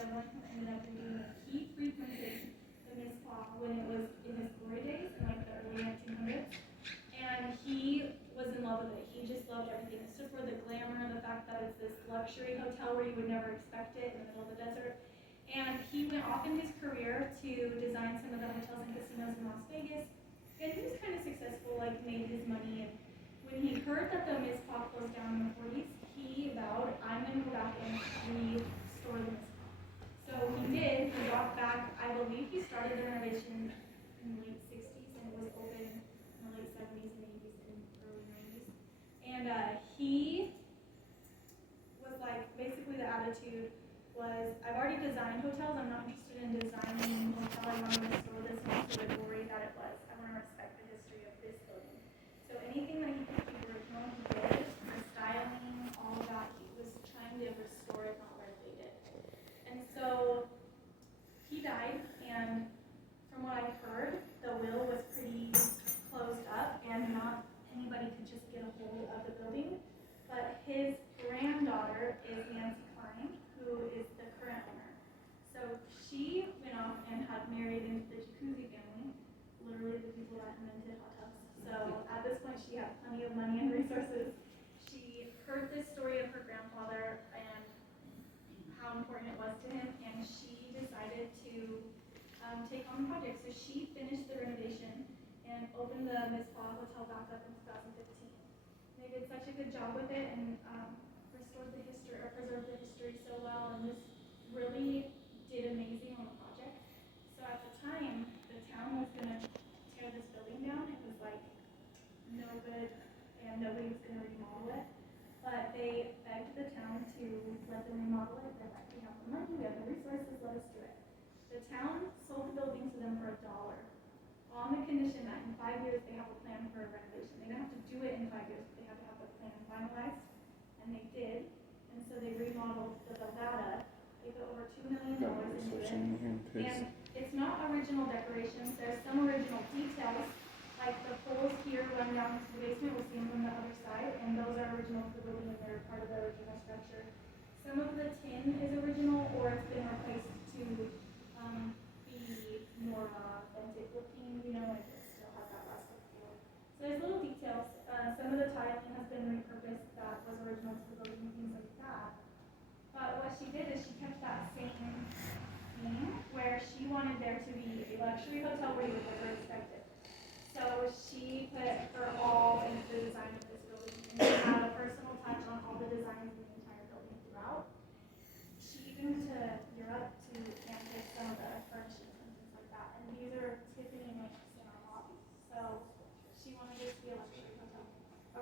the one who ended up reading it, he frequented the Miss Paw when it was in his glory days in like the early 1900s. And he was in love with it. He just loved everything. So for the glamour, the fact that it's this luxury hotel where you would never expect it in the middle of the desert. And he went off in his career to design some of the hotels and casinos in Las Vegas. And he was kind of successful, like made his money. And when he heard that the Miss Paw closed down in the 40s, he vowed, I'm going to go back and restore the Miss Paw. So he did. He brought back, I believe he started the renovation in the late 60s and it was open in the late 70s and 80s and early 90s. And he was like, basically the attitude was, I've already designed hotels, I'm not interested in designing a hotel, I want to restore this one to the glory that it was. I want to respect the history of this building. So anything that he could keep original, he did. The styling, all of that, he was trying to restore it, not renovate it. And so he died, and from what I've heard, the will was pretty closed up, and not anybody could just get a hold of the building. But his granddaughter is Nancy Klein, who is the current owner. So she went off and had married into the Jacuzzi family, literally the people that invented hot tubs. So at this point, she had plenty of money and resources. She heard this story of her grandfather and how important it was to him, and she decided to take on the project. So she finished the renovation and opened the Miss Paw Hotel back up in 2015. They did such a good job with it and restored the history, or preserved the history so well, and just really did amazing on the project. So at the time, the town was going to tear this building down. It was like no good, and nobody was going to remodel it. But they begged the town to let them remodel it. They're like, we have the money, we have the resources, let us do it. The town sold the building to them for $1, on the condition that in 5 years they have a plan for a renovation. They didn't have to do it in 5 years, but they had to have the plan finalized, and they did. And so they remodeled the Belvada. They put over $2 million into it. And it's not original decorations. There's some original details, like the poles here run down into the basement. We'll see them from the other side, and those are original to the building, and they're part of the original structure. Some of the tin is original, or it's been replaced to be more authentic looking, you know, like it still has that rustic feel. So there's little details. Some of the tiling has been repurposed that was original to the building and things like that. But what she did is she kept that same theme where she wanted there to be a luxury hotel where you would never expect it. So she put her all into the design of this building, and she had a personal touch on all the designs in the entire building throughout. She even went to Europe to handpick some of the furnishings and things like that. And these are Tiffany lamps in our lobby. So she wanted it to be a luxury hotel.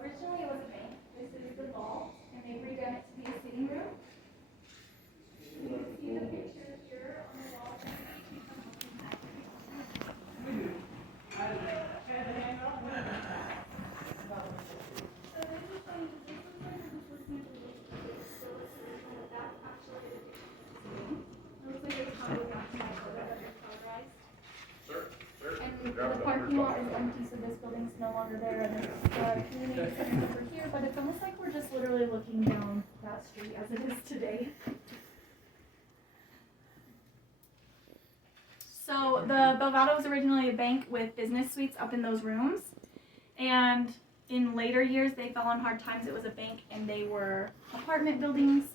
Originally it was a bank. This is the vault, and they redone it to be a sitting room. You can see the picture here on the wall. The parking lot is empty, so this building's no longer there, and there's community center over here, but it's almost like we're just literally looking down that street as it is today. So the Belvada was originally a bank with business suites up in those rooms, and in later years they fell on hard times. It was a bank and they were apartment buildings.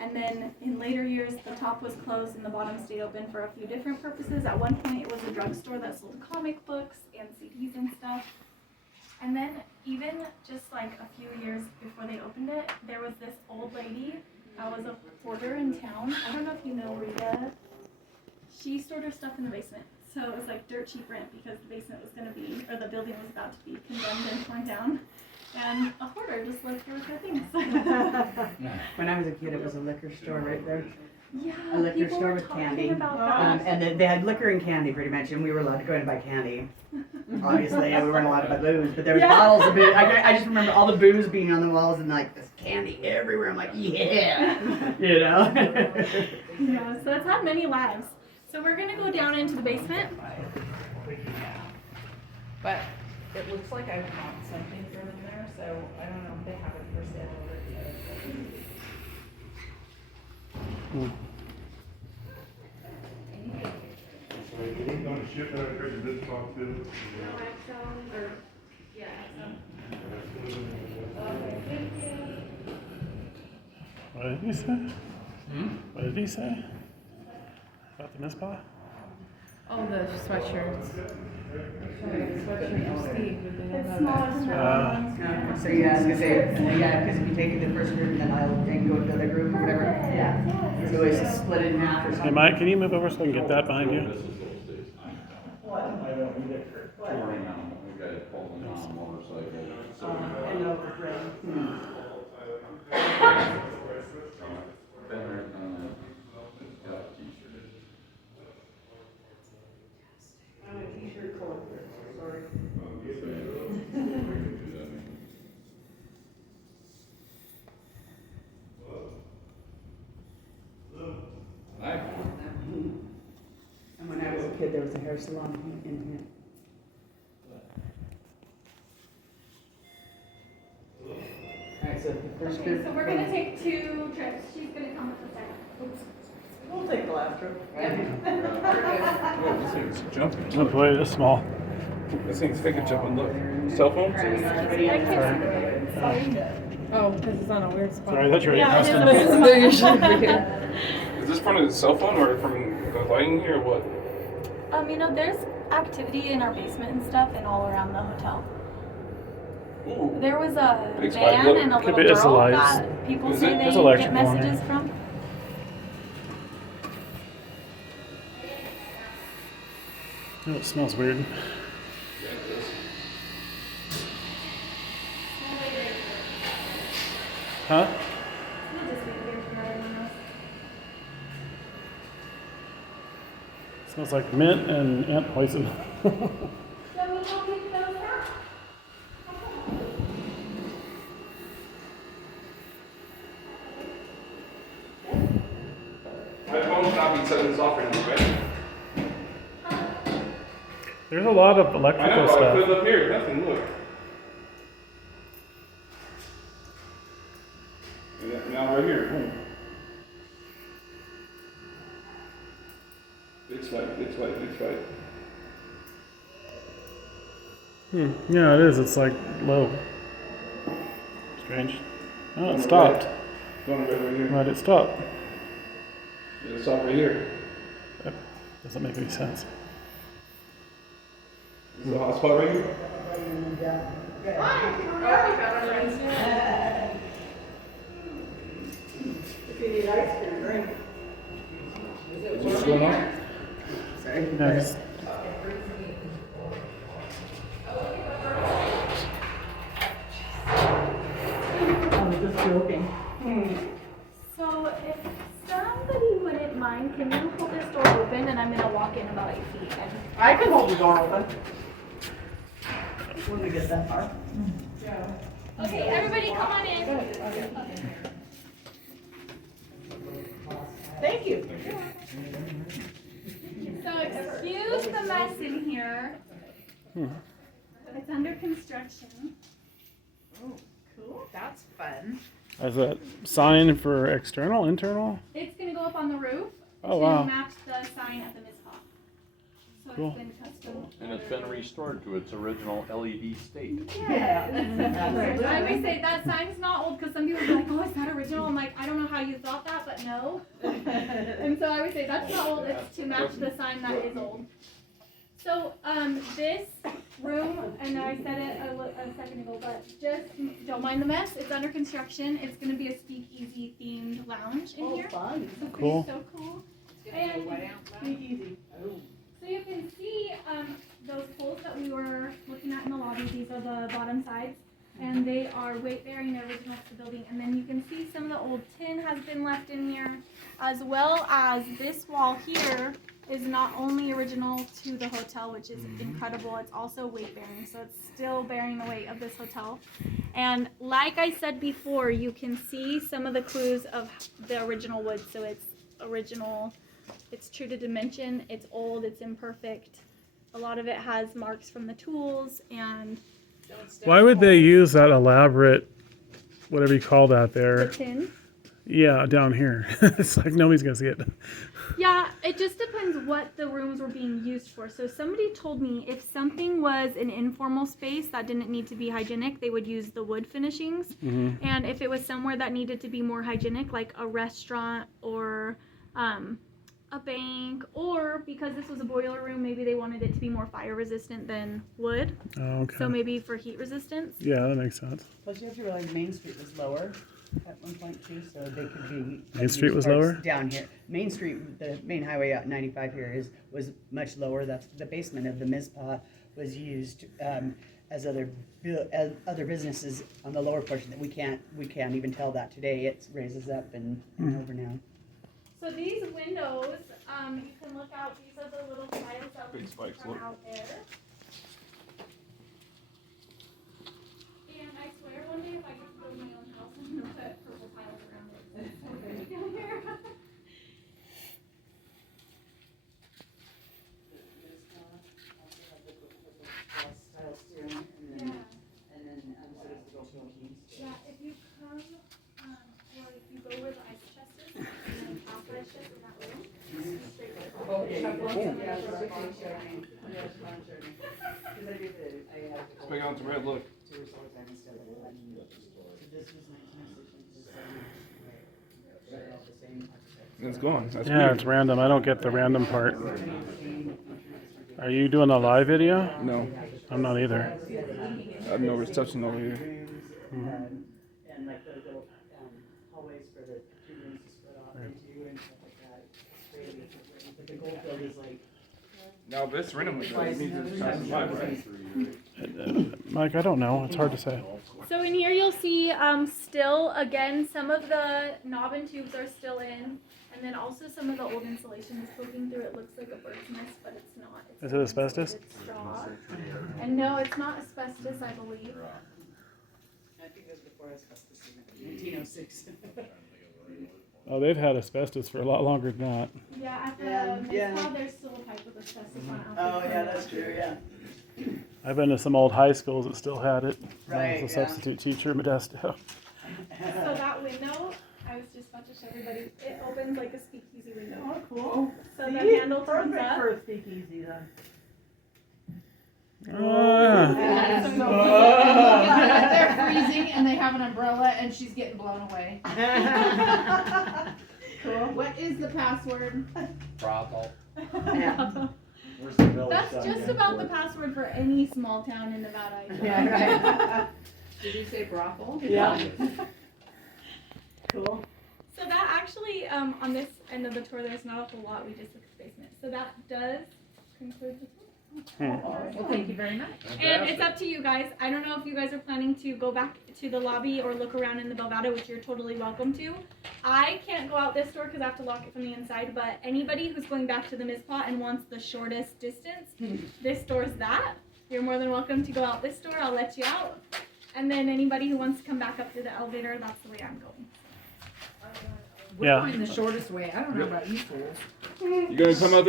And then in later years, the top was closed and the bottom stayed open for a few different purposes. At one point, it was a drugstore that sold comic books and CDs and stuff. And then even just like a few years before they opened it, there was this old lady that was a hoarder in town. I don't know if you know Rita. She stored her stuff in the basement. So it was like dirt cheap rent because the basement was going to be, or the building was about to be condemned and torn down. And a hoarder just lived here with her things. When I was a kid, it was a liquor store right there. Yeah, a liquor store with candy. And they had liquor and candy pretty much, and we were allowed to go in and buy candy. Obviously, we weren't allowed to buy booze, but there was bottles of booze. I just remember all the booze being on the walls and like this candy everywhere. I'm like, yeah, you know. Yeah, so it's had many lives. So we're gonna go down into the basement. But it looks like I want something for them there, so I don't know if they have it for sale already. get penetrated this spot too. What did he say? What did he say? About the Miss Pa? Oh, the sweatshirts. Sweatshirt for Steve. It's smaller than that one. So yeah, I was gonna say, yeah, because if you take it the first group, then I'll then go with the other group or whatever. Yeah. So always split it in half or Hey something. Mike, can you move over so I can get that behind you? Touring animal, we got it pulling on a motorcycle, so. And over rain. Ben, got a t-shirt. I'm a t-shirt collector, sorry. Hi. And when I was a kid, there was a hair salon in here. Alright, so the first Okay, group. so we're gonna take 2 trips. She's gonna come with the second. Oops. We'll take the last trip. This thing's jumping. Oh boy, it's small. This thing's thinking jumping, look. Cell phones? I can't see the Sorry. Oh, because it's on a weird spot. Sorry, that's your Yeah, it is a custom. weird spot. They're usually weird. Is this from the cell phone or from the lighting here or what? You know, there's activity in our basement and stuff and all around the hotel. Ooh. There was a Big spot. van Look, and a could little be- it's the girl lights. that people Is say it? they There's get electrical in messages here. from. Oh, it smells weird. Huh? Smells like mint and ant poison. My phone should not be setting this off anymore, right? There's a lot of I know, electrical but I put stuff. it up here, nothing, look. And now right here, boom. It's white, it's white, it's white. Yeah, it is. It's like low. Strange. Oh, it stopped. Going right here. Why did it stop? It's off right here. That doesn't make any sense. This is the hot spot right here. If you need ice cream, drink. What's going on? Sorry. Yeah, just, I'm just joking. So if somebody wouldn't mind, can you hold this door open and I'm gonna walk in about 8 feet and I can hold the door open. When we get that far. okay, everybody come on in. Thank you. So excuse the mess in here. It's under construction. Cool. That's fun. as a sign for external, internal? It's gonna go up on the roof Oh, to wow. match the sign at the Miss Hop. So Cool. it's been custom. And it's been restored to its original LED state. Yeah. I always say that sign's not old because some people are like, oh, is that original? I'm like, I don't know how you thought that, but no. And so I would say that's not old, it's to match the sign that is old. So, this room, and I said it a second ago, but just don't mind the mess. It's under construction. It's gonna be a speakeasy themed lounge in here. Fun. So pretty Cool. so cool. And so you can see, those poles that we were looking at in the lobby, these are the bottom sides. And they are weight bearing, they're original to the building. And then you can see some of the old tin has been left in here, as well as this wall here is not only original to the hotel, which is incredible, it's also weight bearing. So it's still bearing the weight of this hotel. And like I said before, you can see some of the clues of the original wood. So it's original, it's true to dimension, it's old, it's imperfect. A lot of it has marks from the tools and Why would they use that elaborate, whatever you call that the there? tin. Yeah, down here. It's like nobody's gonna see it. Yeah, it just depends what the rooms were being used for. So somebody told me if something was an informal space that didn't need to be hygienic, they would use the wood finishings. And if it was somewhere that needed to be more hygienic, like a restaurant or a bank, or because this was a boiler room, maybe they wanted it to be more fire resistant than wood. Oh, okay. So maybe for heat resistance. Yeah, that makes sense. Plus, you have to realize Main Street was lower at one point too, so they could be. Main Street was parks lower? down here. Main Street, the main highway out 95 here was much lower. That's the basement of the Mizpah was used as other businesses on the lower portion that we can't even tell that today. It raises up and over now. So these windows, you can look out. These are the little tiles that Big spikes, come look. out there. And I swear, one day if I get to build my own house, I'm gonna put purple tiles around it. It's so pretty down here. Yeah, if you come, or if you go where the ice chest is, and then past the ice chest in that room, you straight to Big on the red, look. It's gone. That's Yeah, weird. it's random. I don't get the random part. Are you doing a live video? No, I'm not either. I've no reception over here. And like the little hallways for the two rooms to split off into and stuff like that. It's crazy. But the gold field is like. Now, this random was it means it's passing by, right? Mike, I don't know. It's hard to say. So in here you'll see still, again, some of the knob and tubes are still in. And then also some of the old insulation is poking through. It looks like a bird's nest, but it's not. Is it asbestos? It's straw. And no, it's not asbestos, I believe. I think it was before asbestos in 1906. Oh, they've had asbestos for a lot longer than that. Yeah, at the Yeah. Mizpah, there's still a pipe with asbestos on it. Oh, yeah, that's true, yeah. I've been to some old high schools that still had it. I Right, was a yeah. substitute teacher in Modesto. So that window, I was just about to show everybody, it opens like a speakeasy window. Oh, cool. So the handle turns Perfect up. for a speakeasy then. Oh, That's so Oh. They're freezing and they have an umbrella and she's getting blown away. Cool. What is the password? Brothel. Yeah. Where's the village That's sign just in about for the it? password for any small town in Nevada. I think. Yeah, right. Did you say brothel? Yeah. Cool. So that actually, on this end of the tour, there's not a whole lot. We just looked at the basement. So that does conclude the tour. Well, thank you very much. And it's up to you guys. I don't know if you guys are planning to go back to the lobby or look around in the Belvada, which you're totally welcome to. I can't go out this door because I have to lock it from the inside, but anybody who's going back to the Mizpah and wants the shortest distance, this door's that. You're more than welcome to go out this door. I'll let you out. And then anybody who wants to come back up through the elevator, that's the way I'm going. We're Yeah. going the shortest way. I don't know about you fools. You gonna come out